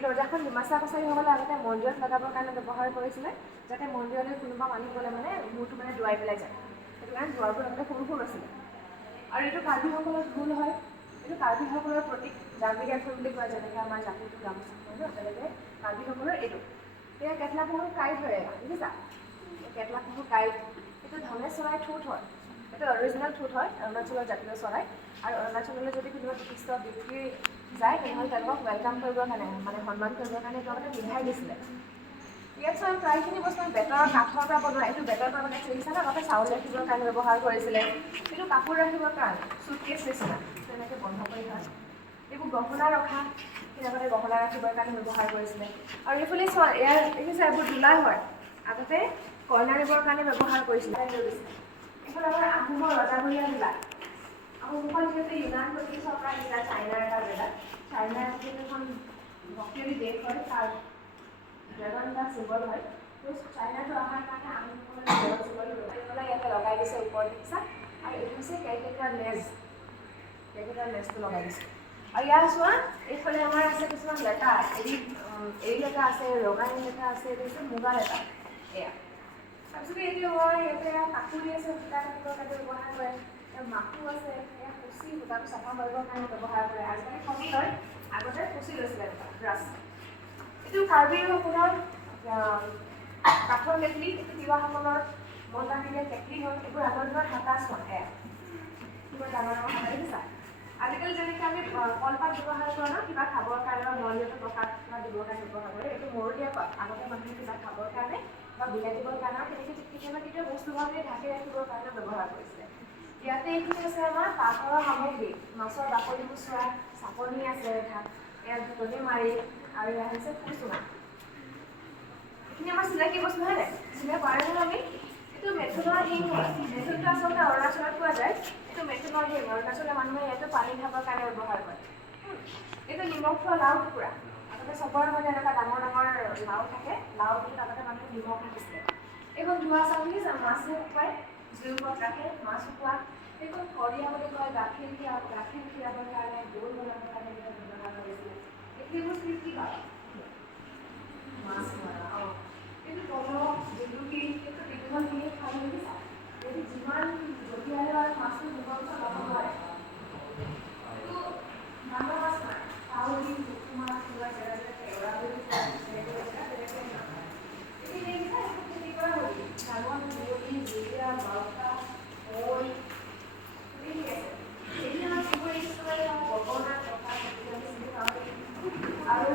এই দৰ্জাখন ডিমাচা কছাৰীসকলে আগতে মন্দিৰত লগাবৰ কাৰণে ব্যৱহাৰ কৰিছিলে, যাতে মন্দিৰলৈ কোনোবা মানুহ গ'লে মানে মূৰটো মানে দুৱাই পেলাই যায়। সেইটো কাৰণে দুৱাৰবোৰ আগতে সৰু সৰু আছিলে। আৰু এইটো কাৰ্বিসকলৰ ঢোল হয়, এইটো কাৰ্বিসকলৰ প্ৰতীক, জাৰ্বিগাৰ ফুল বুলি কোৱা যেনেকৈ আমাৰ জাতিটো গামোচা হয় ন, তেনেকৈ কাৰ্বিসকলৰ এইটো। এয়া কেটলা পহুৰ কাঁইট হয়, দেখিছা? কেটলা পহুৰ কাঁইট, এইটো ধনেশ চৰাই ঠোঁট হয়, এইটো অৰিজিনেল ঠোঁট হয়, অৰুণাচলৰ জাতীয় চৰাই। আৰু অৰুণাচললৈ যদি কোনোবা বিশিষ্ট ব্যক্তি যায়, তেনেহ'লে তেওঁলোকক ৱেলকাম কৰিবৰ কাৰণে, মানে সন্মান কৰিবৰ কাৰণে তেওঁলোকে পিন্ধাই দিছিলে। ইয়াত চোৱা প্ৰায়খিনি বস্তু বেতৰ কাঠৰ পৰা বনোৱা, এইটো বেতৰ পৰা মানে দেখিছা ন, আগতে চাউল ৰাখিবৰ কাৰণে ব্যৱহাৰ কৰিছিলে, এইটো কাপোৰ ৰাখিবৰ কাৰণে, চুটকেছ নিচিনা তেনেকৈ বন্ধ কৰি থয়। এইবোৰ গহনা ৰখা, আগতে গহনা ৰাখিবৰ কাৰণে ব্যৱহাৰ কৰিছিলে। আৰু এইফালে চোৱা, ইয়াৰ দেখিছা এইবোৰ দোলা হয়, আগতে কইনা নিবৰ কাৰণে ব্যৱহাৰ কৰিছিলে। এইখন আমাৰ আহোমৰ ৰজাঘৰীয়া দোলা। আহোমসকল যিহেতু ইউনান ব্ৰিটিছৰ পৰা আহিছিলে, চাইনাৰ এটা জেগা, চাইনাৰ যিহেতু এখন ভক্তিৰ দেশ হয়, তাৰ ড্ৰেগন এটা চিম্বল হয়। চাইনাটো অহাৰ কাৰণে আহোমসকলে ড্ৰেগন চিম্বল পেলাই ইয়াতে লগাই দিছে ওপৰত, দেখিছা? আৰু এইটো হৈছে কেইকেটাৰ নেজ, কেইকেটাৰ নেজটো লগাই দিছে। আৰু ইয়াৰ চোৱা, এইফালে আমাৰ আছে কিছুমান লেটা, এৰী লেটা আছে, ৰঙাই লেটা আছে, এইটো হৈছে মুগা লেটা। এয়া তাৰপিছত এইটো হয়, ইয়াতে কাকুৰি আছে, সূতা কাটিবৰ কাৰণে ব্যৱহাৰ কৰে। মাকো আছে, এয়া কুচি সূতাটো চাফা কৰিবৰ কাৰণে ব্যৱহাৰ কৰে। আজিকালি কমি লয়, আগতে কুচি লৈছিলে ব্ৰাছ। এইটো কাৰ্বিসকলৰ কাঠৰ কেটলি, এইটো তিৱাসকলৰ মন দাঙিলে কেটলি হয়। এইবোৰ আগৰ দিনৰ হাতা চোৱা, এয়া কিবা ডাঙৰ ডাঙৰ হাতা দেখিছা? আজিকালি যেনেকৈ আমি কলপাত ব্যৱহাৰ কৰোঁ ন, কিবা খাবৰ কাৰণে, মন্দিৰতো প্ৰসাদ কিবা দিবৰ কাৰণে ব্যৱহাৰ কৰে, এইটো মৰলীয়া পাত। আগতে মানুহে কিবা খাবৰ কাৰণে বা বিলাই দিবৰ কাৰণে, কেতিয়াবা কেতিয়াবা বস্তু ভাৱে ঢাকি ৰাখিবৰ কাৰণে ব্যৱহাৰ কৰিছিলে। ইয়াতে এইখিনি আছে আমাৰ পাকঘৰৰ সামগ্ৰী, মাছৰ বাকলি গুচোৱা, চাকনি আছে, ইয়াত ঘুটনি মাৰি, আৰু ইয়াত হৈছে ফুচুঙা। এইখিনি আমাৰ চিনাকি বস্তু নহয় নাই? চিনাকি পাৰে নহয় আমি? এইটো মেথুনৰ শিং হয়, মেথুনটো আচলতে অৰুণাচলত পোৱা যায়। এইটো মেথুনৰ শিং, অৰুণাচলৰ মানুহে ইয়াতে পানী খাবৰ কাৰণে ব্যৱহাৰ কৰে। এইটো নিমখ থোৱা লাও টুকুৰা, আগতে চবৰে মানে এনেকুৱা ডাঙৰ ডাঙৰ লাও থাকে, লাওটোত আগতে মানুহে নিমখ ৰাখিছিলে। এইখন ধোৱা চাউল দেখিছা? মাছ শুকুৱাই জুইৰ ওপৰত ৰাখে, মাছ শুকোৱা। এইখন খৰিয়া বুলি কয়, গাখীৰ খীৰাবৰ কাৰণে, দৈ বনাবৰ কাৰণে ব্যৱহাৰ কৰিছিলে। এইবোৰ কি পাবা? মাছ মৰা, এইটো পলহ, জুলুকি, এইটো দীঘলখিনি খাল দেখিছা? এইটো যিমান জঁপিয়ালে আৰু মাছটো দীঘল ল'ব নোৱাৰে। এইটো ডাঙৰ মাছ মাৰে, কাউৰী, পুঠি মাছ, কিবা জেগা জেগাত কেওৰা বুলি কয়, তেনেকৈ দেখিছা? এইখিনি দেখিছা? এইবোৰ খেতি কৰা হ'ল, ডাঙৰ জুৱলি, জুলীয়া, বাউকা, কৈ, ঠিক আছে। এইখিনি আমাৰ পুখুৰী গগনা, টকা, আৰু